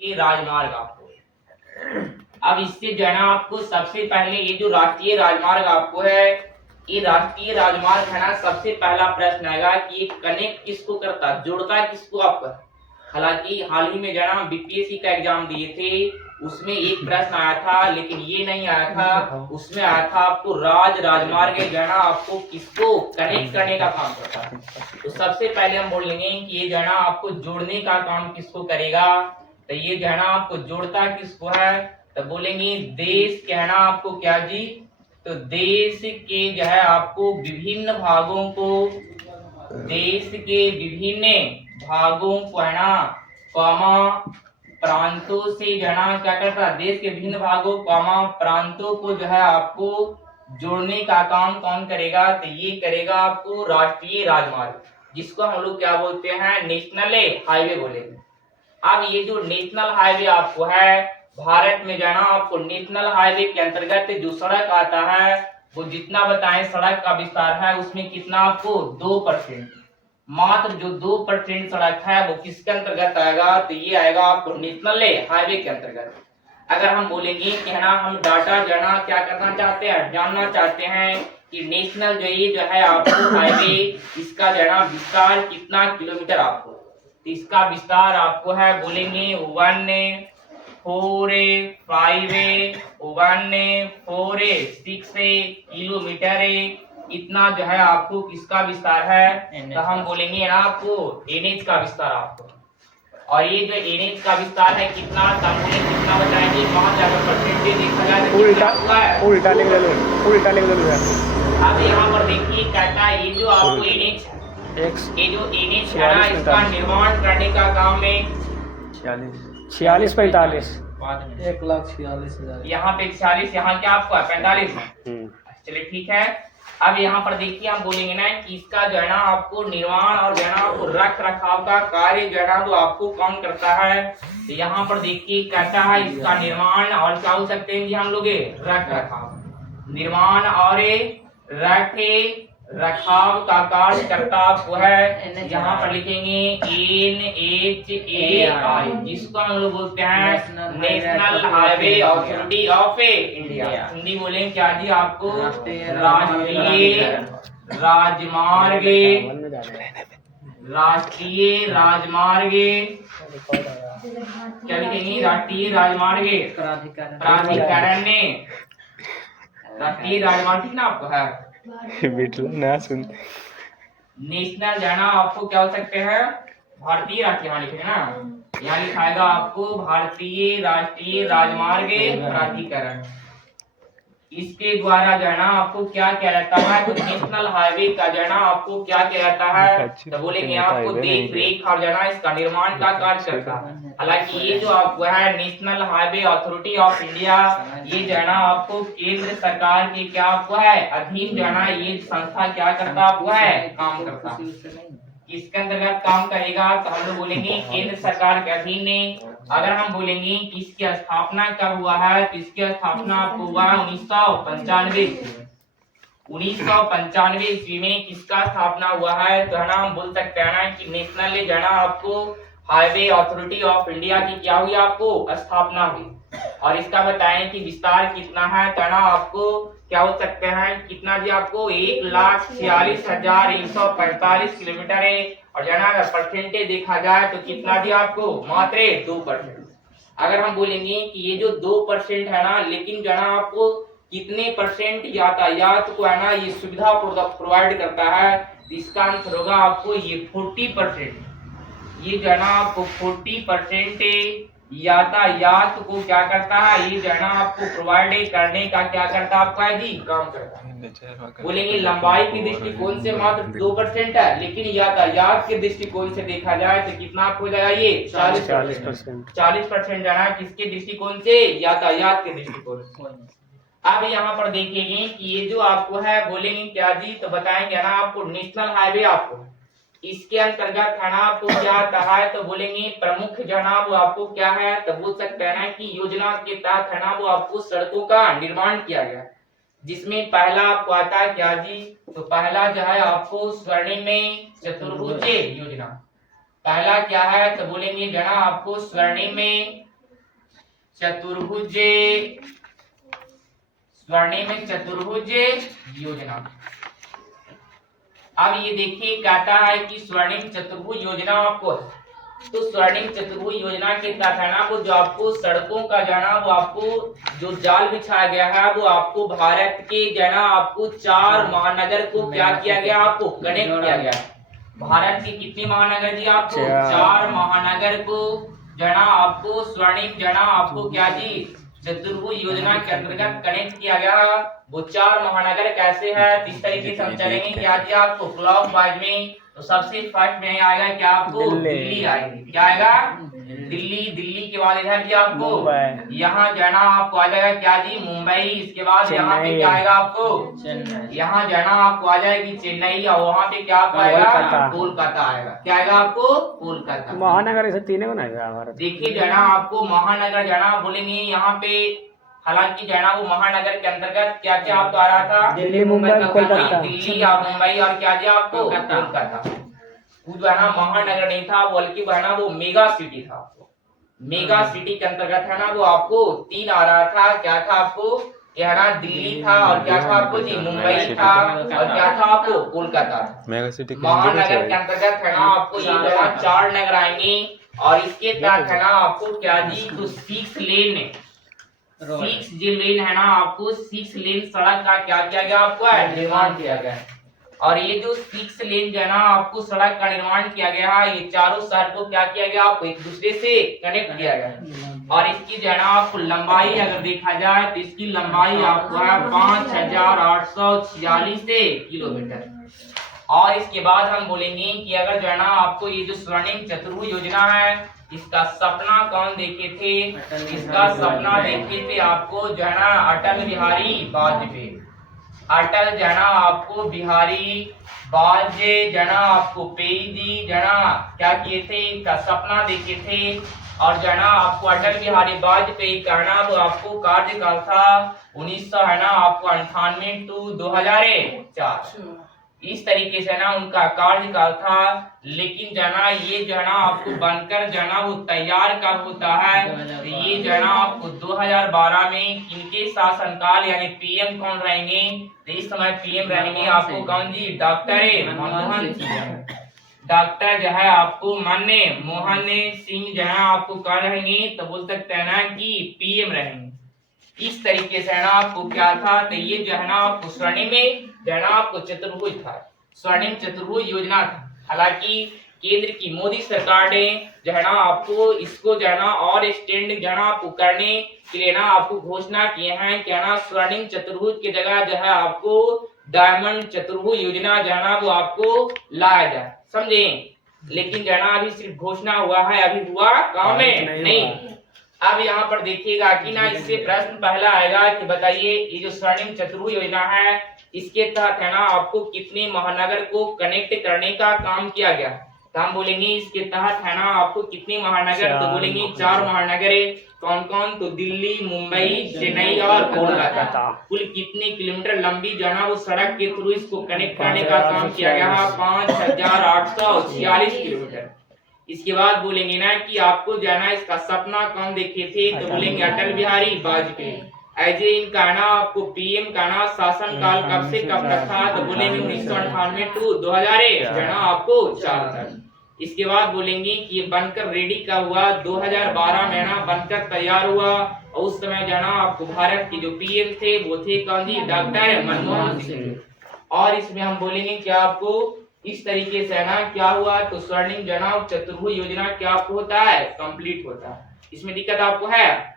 ये राजमार्ग आपको, अब इससे जो है ना आपको सबसे पहले ये जो राष्ट्रीय राजमार्ग आपको है, ये राष्ट्रीय राजमार्ग है ना, सबसे पहला प्रश्न आएगा कि ये कनेक्ट किसको करता, जोड़ता किसको आपका। हालांकि हाल ही में जो है ना बीपीएससी का एग्जाम दिए थे, उसमें एक प्रश्न आया था, लेकिन ये नहीं आया था, उसमें आया था आपको राजमार्ग जो है ना आपको किसको कनेक्ट करने का काम करता है। तो सबसे पहले हम बोलेंगे कि ये जो है ना आपको जोड़ने का काम किसको करेगा, तो ये जो है ना आपको जोड़ता किसको है, तो बोलेंगे देश कहना आपको क्या जी, तो देश के जो है आपको विभिन्न भागों को, देश के विभिन्न भागों को है ना कॉमा प्रांतों से जो है ना क्या करता है, देश के विभिन्न भागों कॉमा प्रांतों को जो है आपको जोड़ने का काम कौन करेगा, तो ये करेगा आपको राष्ट्रीय राजमार्ग, जिसको हम लोग क्या बोलते हैं, नेशनल हाईवे बोलेंगे। अब ये जो नेशनल हाईवे आपको है, भारत में जो है ना आपको नेशनल हाईवे के अंतर्गत जो सड़क आता है, वो जितना बताएं सड़क का विस्तार है, उसमें कितना आपको 2%, मात्र जो 2% सड़क है वो किसके अंतर्गत आएगा, तो ये आएगा आपको नेशनल हाईवे के अंतर्गत। अगर हम बोलेंगे कि है ना हम डाटा जो है ना क्या करना चाहते हैं, जानना चाहते हैं कि नेशनल जो ये जो है आपको हाईवे, इसका जो है ना विस्तार कितना किलोमीटर आपको, तो इसका विस्तार आपको है बोलेंगे 145 किलोमीटर, इतना जो है आपको किसका विस्तार है, तो हम बोलेंगे ना आपको एनएच का विस्तार आपको। और ये जो एनएच का विस्तार है कितना, कितना बताएंगे, वहां जाकर परसेंटेज देखा जाए उल्टा लिख दो। अब यहाँ पर देखिए कहता है ये जो आपको एनएच, ये जो एनएच है ना, इसका निर्माण करने का काम में 46-45 1,46,000, यहाँ पे 46, यहाँ क्या आपको 45। चलिए ठीक है। अब यहाँ पर देखिए हम बोलेंगे ना कि इसका जो है ना आपको निर्माण और जो है ना आपको रख रखाव का कार्य जो है ना वो आपको कौन करता है, तो यहाँ पर देखिए कहता है इसका निर्माण और क्या हो सकते हैं जी हम लोग, रख रखाव, निर्माण और रख रखाव का कार्य करता आपको है, यहाँ पर लिखेंगे NHAI, जिसको हम लोग बोलते हैं national highway authority of India. Hindi बोलेंगे क्या जी आपको, राष्ट्रीय राजमार्ग, राष्ट्रीय राजमार्ग, क्या लिखेंगे, राष्ट्रीय राजमार्ग प्राधिकरण ने, राष्ट्रीय राजमार्ग ठीक ना आपको है, ना सुन नेशनल जाना आपको क्या हो सकते हैं, भारतीय राष्ट्रीय, यहाँ लिखेंगे ना, यहाँ लिखाएगा आपको भारतीय राष्ट्रीय राजमार्ग प्राधिकरण। इसके द्वारा जो है ना आपको क्या किया जाता है, तो नेशनल हाईवे का जो है ना आपको क्या किया जाता है, तो बोलेंगे आपको देख रेख और जो है ना इसका निर्माण का कार्य करता है। हालांकि ये जो आपको है national highway authority of India, ये जो है ना आपको केंद्र सरकार के क्या आपको है अधीन जो है ना ये संस्था क्या करता आपको है, काम करता है। किसके अंतर्गत काम करेगा, तो हम लोग बोलेंगे केंद्र सरकार के अधीन ने। अगर हम बोलेंगे कि इसकी स्थापना कब हुआ है, तो इसकी स्थापना आपको हुआ 1995 ईस्वी में किसका स्थापना हुआ है, तो है ना हम बोल सकते हैं ना कि नेशनल जो है ना आपको हाईवे अथॉरिटी ऑफ इंडिया की क्या हुई आपको स्थापना हुई। और इसका बताएं कि विस्तार कितना है, तो है ना आपको क्या हो सकते हैं, कितना जी आपको 1,46,145 किलोमीटर है। और जो है ना अगर परसेंटेज देखा जाए तो कितना जी आपको मात्र 2%। अगर हम बोलेंगे कि ये जो 2% है ना, लेकिन जो है ना आपको कितने परसेंट यातायात को है ना ये सुविधा प्रोवाइड करता है, तो इसका आंसर होगा आपको ये 40%। ये जो है ना आपको 40% यातायात को क्या करता है, ये जो है ना आपको प्रोवाइड करने का क्या करता है आपका जी काम करता है। बोलेंगे लंबाई की दृष्टिकोण से मात्र 2% है, लेकिन यातायात के दृष्टिकोण से देखा जाए तो कितना आपको हो जाएगा, ये 40%। 40% जाना किसके दृष्टिकोण से, यातायात के दृष्टिकोण से। अब यहाँ पर देखेंगे कि ये जो आपको है बोलेंगे क्या जी, तो बताएंगे ना आपको नेशनल हाईवे आपको इसके अंतर्गत है ना आपको क्या आता है, तो बोलेंगे प्रमुख जो है ना वो आपको क्या है, तो बोल सकते हैं ना कि योजना के तहत है ना वो आपको सड़कों का निर्माण किया गया, जिसमें पहला आपको आता है क्या जी, तो पहला जो है आपको स्वर्णिम चतुर्भुज योजना। पहला क्या है, तो बोलेंगे जो है ना आपको स्वर्णिम चतुर्भुज स्वर्णिम चतुर्भुज योजना। अब ये देखिए कहता है कि स्वर्णिम चतुर्भुज योजना आपको, तो स्वर्णिम चतुर्भुज योजना के तहत है ना वो जो आपको सड़कों का जो है ना वो आपको जो जाल बिछाया गया है वो आपको भारत के जो है ना आपको 4 महानगर को क्या किया गया, आपको कनेक्ट किया गया। भारत के कितने महानगर जी, आपको 4 महानगर को जो है ना आपको स्वर्णिम जो है ना आपको क्या जी चतुर्भुज योजना के अंतर्गत कनेक्ट किया गया। वो 4 महानगर कैसे है, इस तरीके से हम चलेंगे क्या जी आपको क्लॉक वाइज में। तो सबसे फर्स्ट में आएगा क्या आपको दिल्ली आएगी, क्या आएगा दिल्ली। दिल्ली के बाद इधर जी आपको यहाँ जाना आपको आ जाएगा क्या जी मुंबई। इसके बाद यहाँ पे क्या आएगा आपको यहाँ जाना आपको आ जाएगी चेन्नई, और वहाँ पे क्या आपको आएगा कोलकाता आएगा। क्या आएगा आपको कोलकाता। महानगर ऐसे तीन बनाएगा। देखिए जाना आपको महानगर जाना बोलेंगे यहाँ पे, हालांकि जो है ना वो महानगर के अंतर्गत क्या क्या आपको आ रहा था दिल्ली मुंबई कोलकाता। दिल्ली और मुंबई और क्या जी आपको कोलकाता। वो जो है ना महानगर नहीं था बल्कि वो है ना वो मेगा सिटी था। मेगा सिटी के अंतर्गत है ना वो आपको 3 आ रहा था। क्या था आपको क्या ना दिल्ली था, और क्या था आपको जी मुंबई था, और क्या था आपको कोलकाता। मेगा सिटी महानगर के अंतर्गत है ना आपको ये जो है 4 नगर आएंगे, और इसके तहत है ना आपको क्या जी तो 6 लेन जो लेन है ना आपको 6 लेन सड़क का क्या किया गया आपको है निर्माण किया गया। और ये जो 6 लेन जो है ना आपको सड़क का निर्माण किया गया है, ये चारों शहर को क्या किया गया आपको एक दूसरे से कनेक्ट किया गया। और इसकी जो है ना आपको लंबाई अगर देखा जाए तो इसकी लंबाई आपको है 5846 किलोमीटर। और इसके बाद हम बोलेंगे कि अगर जो है ना आपको ये जो स्वर्णिम चतुर्भुज योजना है इसका सपना कौन देखे थे, इसका सपना देखे थे आपको जो है ना अटल बिहारी वाजपेयी। अटल जो है ना आपको बिहारी वाजपेयी जो है ना आपको पेई जी जो है ना क्या किए थे, इसका सपना देखे थे। और जो है ना आपको अटल बिहारी वाजपेयी का ना वो आपको कार्यकाल था 1900 है ना आपको 98 to 2004। इस तरीके से ना उनका कार्यकाल था। लेकिन जो है ना ये जो है ना आपको बनकर जो है ना वो तैयार कब होता है, तो ये जो है ना आपको 2012 में इनके शासनकाल यानी पीएम कौन रहेंगे, तो इस समय पीएम रहेंगे आपको कौन जी डॉक्टर मनमोहन सिंह। डॉक्टर जो है आपको मनमोहन सिंह जो है आपको क्या रहेंगे, तो बोल सकते हैं ना कि पीएम रहेंगे। इस तरीके से है ना आपको क्या था, तो ये जो है ना आपको स्वर्णिम में जो है ना आपको चतुर्भुज था, स्वर्णिम चतुर्भुज योजना था। हालांकि केंद्र की मोदी सरकार ने जो है ना आपको इसको जो है ना और एक्सटेंड जो है ना आपको करने के लिए ना आपको घोषणा किए हैं कि ना स्वर्णिम चतुर्भुज की जगह जो है आपको डायमंड चतुर्भुज योजना जो है ना वो आपको लाया जाए, समझे। लेकिन जो है ना अभी सिर्फ घोषणा हुआ है, अभी हुआ काम में नहीं। अब यहाँ पर देखिएगा कि ना इससे प्रश्न पहला आएगा कि बताइए ये जो स्वर्णिम चतुर्भुज योजना है इसके तहत है ना आपको कितने महानगर को कनेक्ट करने का काम किया गया। तो हम बोलेंगे इसके तहत है ना आपको कितने महानगर, तो बोलेंगे 4 महानगर है। कौन कौन, तो दिल्ली मुंबई चेन्नई और कोलकाता। कुल कितने किलोमीटर लंबी जो है ना वो सड़क के थ्रू इसको कनेक्ट करने का काम किया गया 5846 किलोमीटर। इसके बाद बोलेंगे ना कि आपको जो है ना इसका सपना कौन देखे थे, तो बोलेंगे अटल बिहारी वाजपेयी। ऐसे इनका ना आपको पीएम का ना शासन काल कब से कब तक था, तो बोलेंगे 1998 to 2000 जो है ना आपको 4 तक। इसके बाद बोलेंगे कि ये बनकर रेडी का हुआ 2012 में ना बनकर तैयार हुआ, और उस समय जो है ना आपको भारत के जो पीएम थे वो थे कौन जी डॉक्टर मनमोहन सिंह। और इसमें हम बोलेंगे कि आपको इस तरीके से है ना क्या हुआ, तो स्वर्णिम जो है ना चतुर्भुज योजना क्या आपको होता है कंप्लीट होता है। इसमें दिक्कत आपको है।